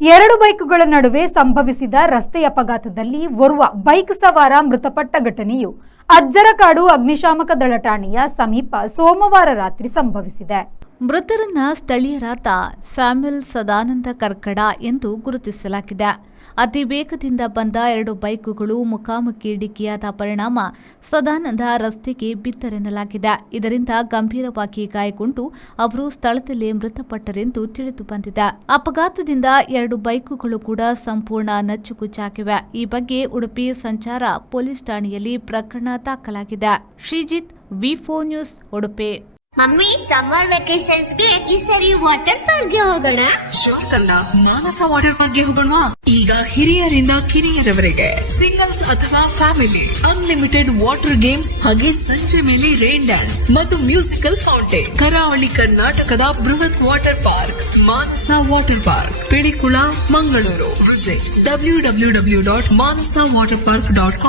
ಎರಡು ಬೈಕ್ಗಳ ನಡುವೆ ಸಂಭವಿಸಿದ ರಸ್ತೆ ಅಪಘಾತದಲ್ಲಿ ಓರ್ವ ಬೈಕ್ ಸವಾರ ಮೃತಪಟ್ಟ ಘಟನೆಯು ಅಜ್ಜರಕಾಡು ಅಗ್ನಿಶಾಮಕ ದಳ ಠಾಣೆಯ ಸಮೀಪ ಸೋಮವಾರ ರಾತ್ರಿ ಸಂಭವಿಸಿದೆ. ಮೃತರನ್ನ ಸ್ಥಳೀಯರಾದ ಸ್ಯಾಮ್ಯುಲ್ ಸದಾನಂದ ಕರ್ಕಡ ಎಂದು ಗುರುತಿಸಲಾಗಿದೆ. ಅತಿ ವೇಗದಿಂದ ಬಂದ ಎರಡು ಬೈಕುಗಳು ಮುಖಾಮುಖಿ ಡಿಕ್ಕಿಯಾದ ಪರಿಣಾಮ ಸದಾನಂದ ರಸ್ತೆಗೆ ಬಿದ್ದರೆನ್ನಲಾಗಿದೆ. ಇದರಿಂದ ಗಂಭೀರವಾಗಿ ಗಾಯಗೊಂಡು ಅವರು ಸ್ಥಳದಲ್ಲೇ ಮೃತಪಟ್ಟರೆಂದು ತಿಳಿದು ಬಂದಿದೆ. ಅಪಘಾತದಿಂದ ಎರಡು ಬೈಕುಗಳು ಕೂಡ ಸಂಪೂರ್ಣ ನಚ್ಚುಗುಚ್ಚಾಗಿವೆ. ಈ ಬಗ್ಗೆ ಉಡುಪಿ ಸಂಚಾರ ಪೊಲೀಸ್ ಠಾಣೆಯಲ್ಲಿ ಪ್ರಕರಣ ದಾಖಲಾಗಿದೆ. ಶ್ರೀಜಿತ್, ವಿ4 news, Udupi. Mummy, summer vacations ಗೆ ಈ ಸರಿ ವಾಟರ್ ಪಾರ್ಕ್ ಗೆ ಹೋಗೋಣ. ಶೋರ್ ಕಲ್ಲ, ಮಾನಸ ವಾಟರ್ ಪಾರ್ಕ್ ಗೆ ಹೋಗೋಣ. ಈಗ ಹಿರಿಯರಿಂದ ಕಿರಿಯರವರೆಗೆ ಸಿಂಗಲ್ಸ್ ಅಥವಾ ಫ್ಯಾಮಿಲಿ ಅನ್ಲಿಮಿಟೆಡ್ ವಾಟರ್ ಗೇಮ್ಸ್ ಹಾಗೆ ಸಂಜೆ ಮೇಲೆ ರೈನ್ ಡ್ಯಾನ್ಸ್ ಮತ್ತು ಮ್ಯೂಸಿಕಲ್ ಫೌಂಟೇನ್. ಕರಾವಳಿ ಕರ್ನಾಟಕದ ಬೃಹತ್ water park Manasa water park, Pilikula, Mangaluru. Visit www.manasawaterpark.com.